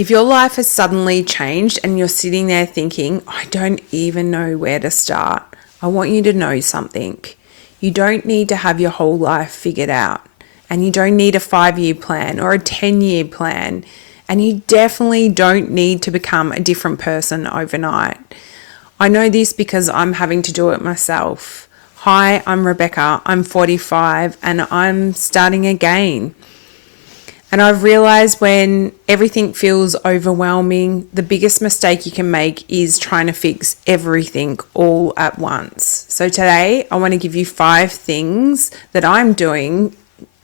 If your life has suddenly changed and you're sitting there thinking, I don't even know where to start, I want you to know something. You don't need to have your whole life figured out, and you don't need a 5-year plan or a 10-year plan, and you definitely don't need to become a different person overnight. I know this because I'm having to do it myself. Hi, I'm Rebecca, I'm 45 and I'm starting again. And I've realized when everything feels overwhelming, the biggest mistake you can make is trying to fix everything all at once. So today, I want to give you 5 things that I'm doing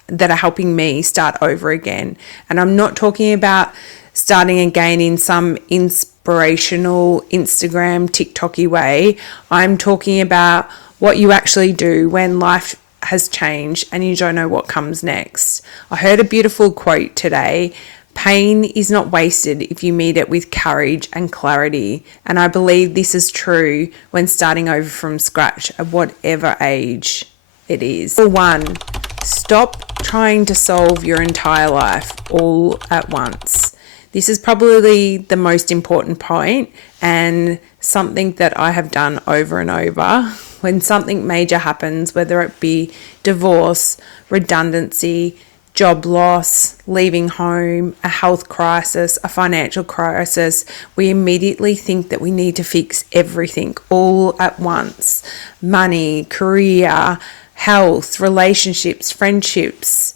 that are helping me start over again. And I'm not talking about starting again in some inspirational Instagram, TikTok-y way. I'm talking about what you actually do when life has changed and you don't know what comes next. I heard a beautiful quote today: pain is not wasted if you meet it with courage and clarity. And I believe this is true when starting over from scratch at whatever age it is. For one, stop trying to solve your entire life all at once. This is probably the most important point, and something that I have done over and over. When something major happens, whether it be divorce, redundancy, job loss, leaving home, a health crisis, a financial crisis, we immediately think that we need to fix everything all at once. Money, career, health, relationships, friendships,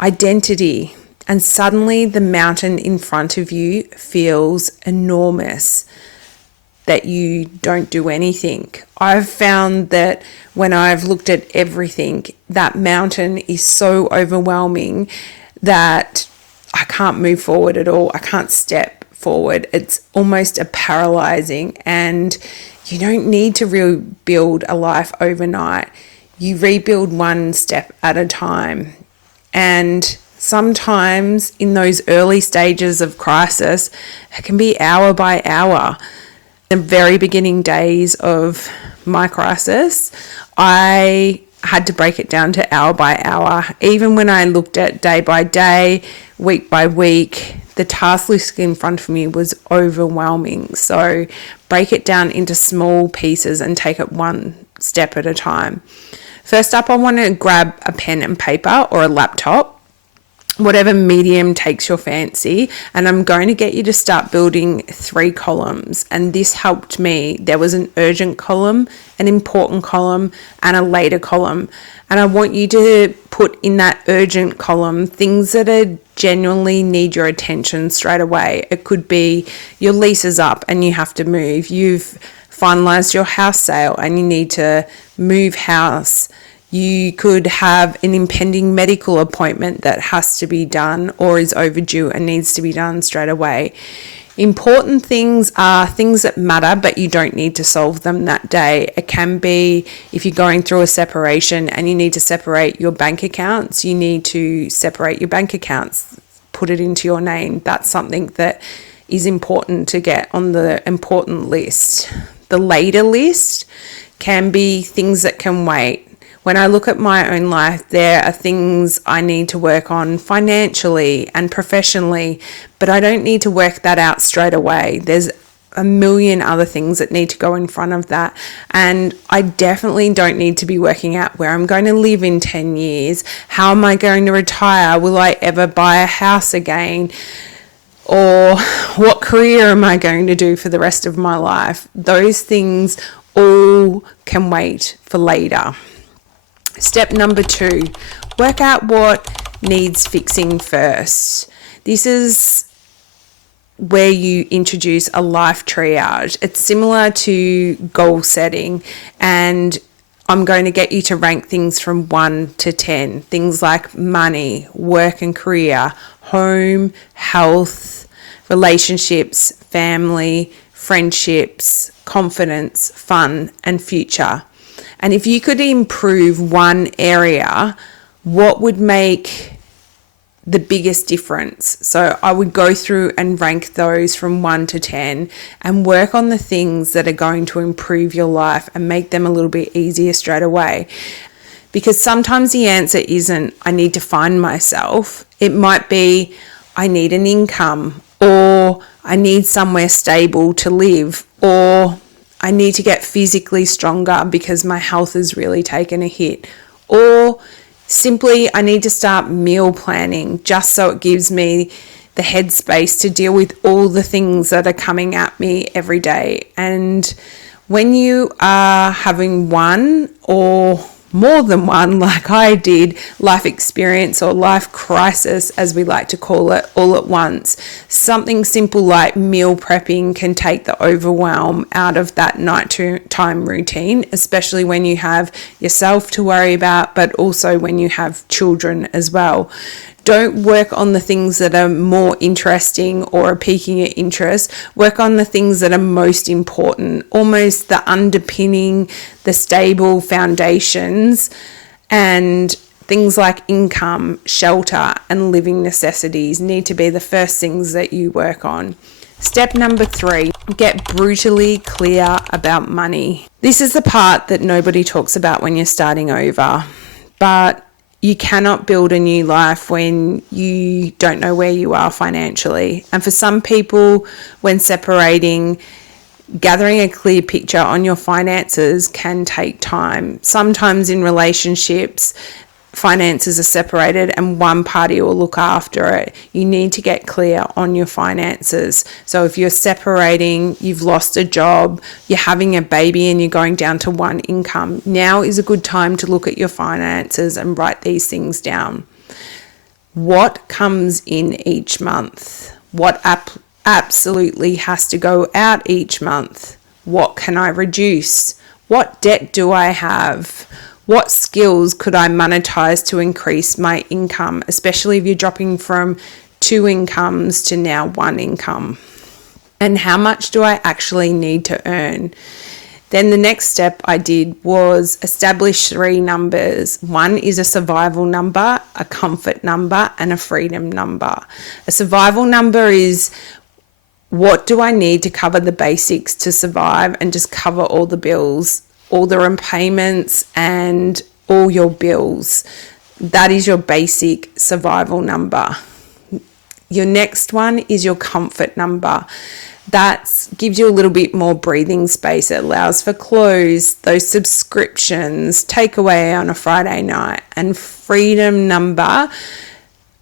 identity. And suddenly the mountain in front of you feels enormous, that you don't do anything. I've found that when I've looked at everything, that mountain is so overwhelming that I can't move forward at all. I can't step forward. It's almost a paralyzing, and you don't need to rebuild a life overnight. You rebuild one step at a time. And sometimes in those early stages of crisis, it can be hour by hour. The very beginning days of my crisis, I had to break it down to hour by hour. Even when I looked at day by day, week by week, the task list in front of me was overwhelming. So break it down into small pieces and take it one step at a time. First up, I want to grab a pen and paper or a laptop, whatever medium takes your fancy, and I'm going to get you to start building 3 columns. And this helped me. There was an urgent column, an important column, and a later column. And I want you to put in that urgent column things that are genuinely need your attention straight away. It could be your lease is up and you have to move. You've finalized your house sale and you need to move house. You could have an impending medical appointment that has to be done or is overdue and needs to be done straight away. Important things are things that matter, but you don't need to solve them that day. It can be if you're going through a separation and you need to separate your bank accounts, you need to separate your bank accounts, put it into your name. That's something that is important to get on the important list. The later list can be things that can wait. When I look at my own life, there are things I need to work on financially and professionally, but I don't need to work that out straight away. There's a million other things that need to go in front of that. And I definitely don't need to be working out where I'm going to live in 10 years. How am I going to retire? Will I ever buy a house again? Or what career am I going to do for the rest of my life? Those things all can wait for later. Step number 2, work out what needs fixing first. This is where you introduce a life triage. It's similar to goal setting, and I'm going to get you to rank things from 1 to 10. Things like money, work and career, home, health, relationships, family, friendships, confidence, fun, and future. And if you could improve one area, what would make the biggest difference? So I would go through and rank those from 1 to 10 and work on the things that are going to improve your life and make them a little bit easier straight away. Because sometimes the answer isn't, I need to find myself. It might be, I need an income, or I need somewhere stable to live, or I need to get physically stronger because my health has really taken a hit, or simply I need to start meal planning just so it gives me the headspace to deal with all the things that are coming at me every day. And when you are having one or more than one, like I did, life experience or life crisis, as we like to call it, all at once, something simple like meal prepping can take the overwhelm out of that nighttime routine, especially when you have yourself to worry about, but also when you have children as well. Don't work on the things that are more interesting or are piquing your interest. Work on the things that are most important, almost the underpinning, the stable foundations, and things like income, shelter, and living necessities need to be the first things that you work on. Step number 3, get brutally clear about money. This is the part that nobody talks about when you're starting over, but you cannot build a new life when you don't know where you are financially. And for some people, when separating, gathering a clear picture on your finances can take time. Sometimes in relationships, finances are separated and one party will look after it. You need to get clear on your finances. So if you're separating, you've lost a job, you're having a baby and you're going down to one income, now is a good time to look at your finances and write these things down. What comes in each month? What absolutely has to go out each month? What can I reduce? What debt do I have? What skills could I monetize to increase my income, especially if you're dropping from 2 incomes to now 1 income? And how much do I actually need to earn? Then the next step I did was establish 3 numbers. One is a survival number, a comfort number, and a freedom number. A survival number is what do I need to cover the basics to survive and just cover all the bills, all the repayments and all your bills. That is your basic survival number. Your next one is your comfort number. That gives you a little bit more breathing space. It allows for clothes, those subscriptions, takeaway on a Friday night. And freedom number,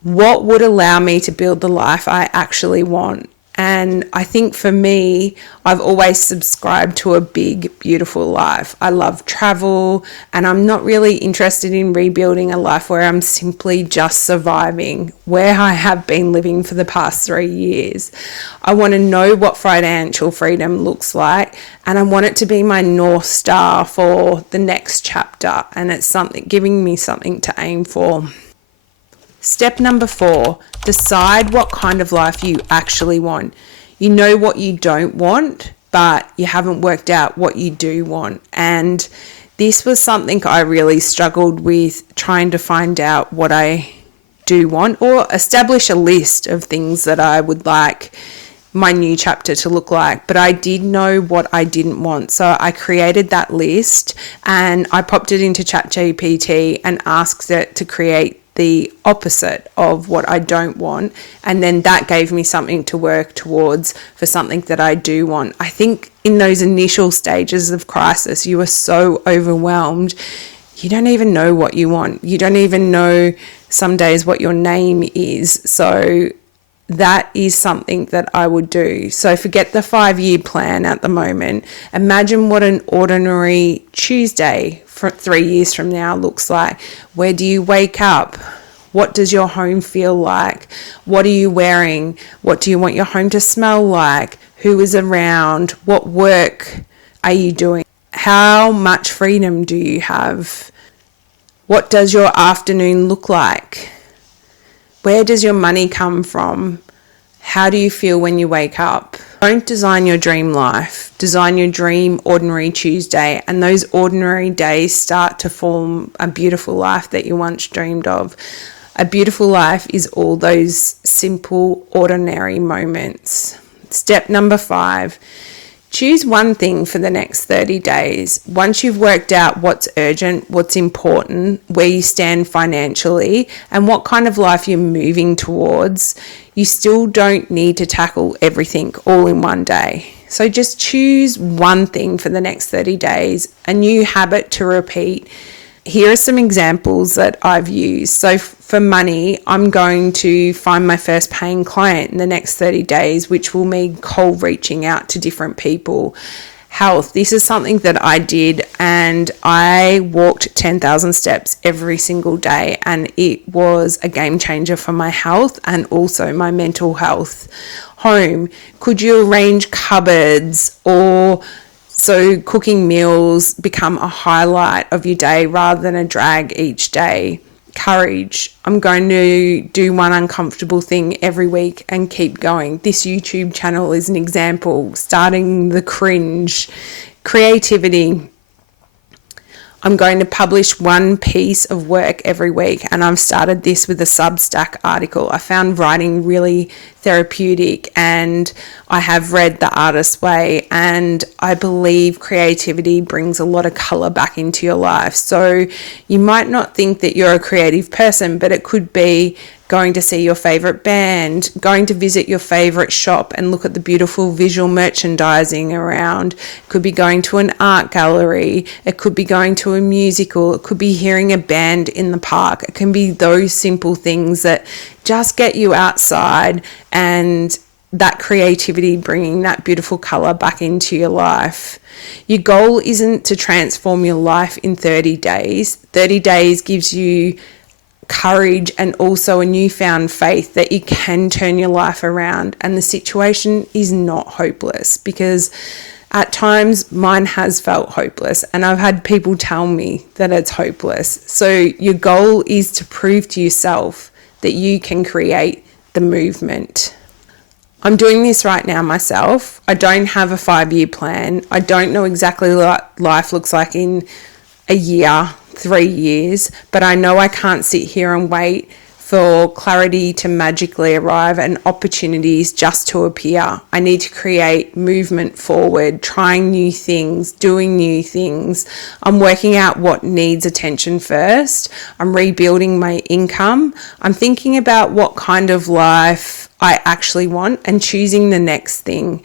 what would allow me to build the life I actually want? And I think for me, I've always subscribed to a big, beautiful life. I love travel, and I'm not really interested in rebuilding a life where I'm simply just surviving, where I have been living for the past 3 years. I want to know what financial freedom looks like, and I want it to be my North Star for the next chapter, and it's something giving me something to aim for. Step number 4, decide what kind of life you actually want. You know what you don't want, but you haven't worked out what you do want. And this was something I really struggled with, trying to find out what I do want or establish a list of things that I would like my new chapter to look like. But I did know what I didn't want. So I created that list and I popped it into ChatGPT and asked it to create the opposite of what I don't want, and then that gave me something to work towards for something that I do want. I think in those initial stages of crisis, you are so overwhelmed, you don't even know what you want. You don't even know some days what your name is. So that is something that I would do. So forget the 5-year plan at the moment. Imagine what an ordinary Tuesday for 3 years from now looks like. Where do you wake up? What does your home feel like? What are you wearing? What do you want your home to smell like? Who is around? What work are you doing? How much freedom do you have? What does your afternoon look like? Where does your money come from? How do you feel when you wake up? Don't design your dream life. Design your dream ordinary Tuesday, and those ordinary days start to form a beautiful life that you once dreamed of. A beautiful life is all those simple, ordinary moments. Step number 5, choose one thing for the next 30 days. Once you've worked out what's urgent, what's important, where you stand financially, and what kind of life you're moving towards, you still don't need to tackle everything all in one day. So just choose one thing for the next 30 days, a new habit to repeat. Here are some examples that I've used. So for money, I'm going to find my first paying client in the next 30 days, which will mean cold reaching out to different people. Health, this is something that I did, and I walked 10,000 steps every single day, and it was a game changer for my health and also my mental health. Home, could you arrange cupboards, or so cooking meals become a highlight of your day rather than a drag each day? Courage, I'm going to do one uncomfortable thing every week and keep going. This YouTube channel is an example. Starting the cringe. Creativity, I'm going to publish one piece of work every week, and I've started this with a Substack article. I found writing really therapeutic, and I have read The Artist's Way, and I believe creativity brings a lot of color back into your life. So you might not think that you're a creative person, but it could be going to see your favorite band, going to visit your favorite shop and look at the beautiful visual merchandising around. It could be going to an art gallery. It could be going to a musical. It could be hearing a band in the park. It can be those simple things that just get you outside, and that creativity bringing that beautiful color back into your life. Your goal isn't to transform your life in 30 days. 30 days gives you courage and also a newfound faith that you can turn your life around, and the situation is not hopeless, because at times mine has felt hopeless, and I've had people tell me that it's hopeless. So your goal is to prove to yourself that you can create the movement. I'm doing this right now myself. I don't have a 5-year plan. I don't know exactly what life looks like in a year, 3 years, but I know I can't sit here and wait for clarity to magically arrive and opportunities just to appear. I need to create movement forward, trying new things, doing new things. I'm working out what needs attention first. I'm rebuilding my income. I'm thinking about what kind of life I actually want and choosing the next thing,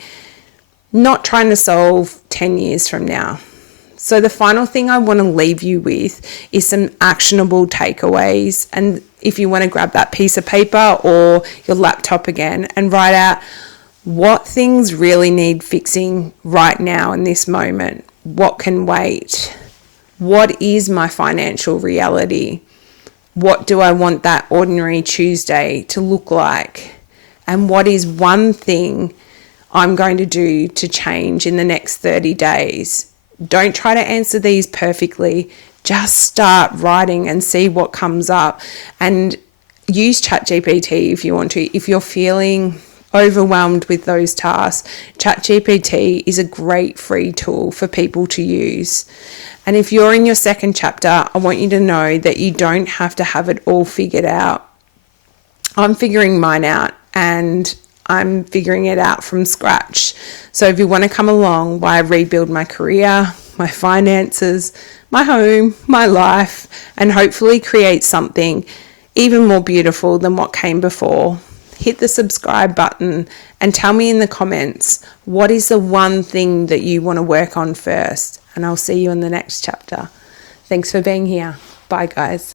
not trying to solve 10 years from now. So the final thing I want to leave you with is some actionable takeaways. And if you want to grab that piece of paper or your laptop again and write out what things really need fixing right now in this moment. What can wait? What is my financial reality? What do I want that ordinary Tuesday to look like? And what is one thing I'm going to do to change in the next 30 days? Don't try to answer these perfectly. Just start writing and see what comes up, and use ChatGPT if you want to. If you're feeling overwhelmed with those tasks, ChatGPT is a great free tool for people to use. And if you're in your second chapter, I want you to know that you don't have to have it all figured out. I'm figuring mine out, and I'm figuring it out from scratch. So if you want to come along while I rebuild my career, my finances, my home, my life, and hopefully create something even more beautiful than what came before, hit the subscribe button and tell me in the comments, what is the one thing that you want to work on first? And I'll see you in the next chapter. Thanks for being here. Bye, guys.